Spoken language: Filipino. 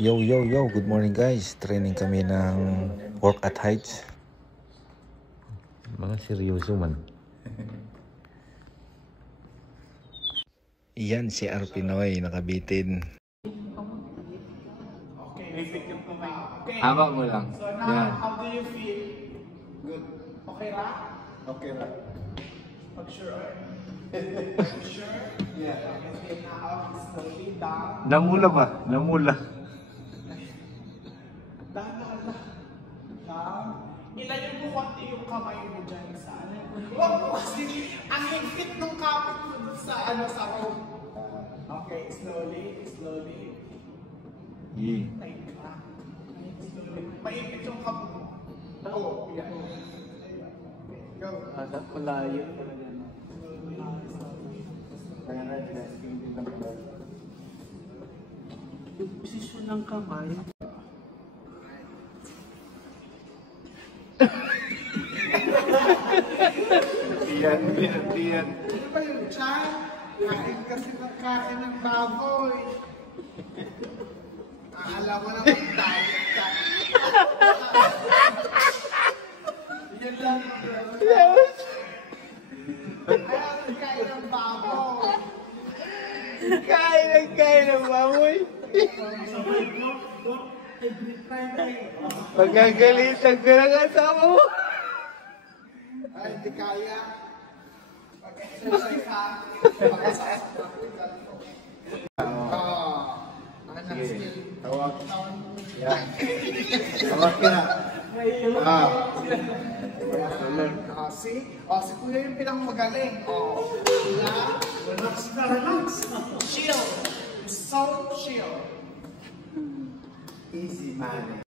Yo, yo, yo. Good morning guys. Training kami ng work at heights. Mga seryoso man. Yan si R. Pinoy nakabitin. Haba mo lang. So now, Yan. how do you feel? Good. Okay ra? Okay ra. Pag-sure. Sure? Yeah. Okay, now, slowly down. Namula ba? Namula. Down. Ilayo mo konti yung kamay mo dyan sa ano. Huwag mo kasi ang higpit ng kapit mo dun sa ano sa rope. Okay, slowly. Yeah. Like, slowly. Maipit yung kamay mo. Oo, yan. Go. Adat malayo pala yan. Kaya resting din ng pala. Yung posisyon ng kamay. Tiyan. Ano ba yung tiyan? Kain kasi ng kain ng baboy. Alam mo naman diet ka. Yan lang. Ayaw kain ng baboy. Kain ng baboy. Pagkagalitan ka ng asawa mo. Ay, hindi kaya. Pag-exercise ha. Tawag. Yan. Tawag ka na. See? Si Kuya yung pinakamagaling. Relax. Chill. So chill. Easy man.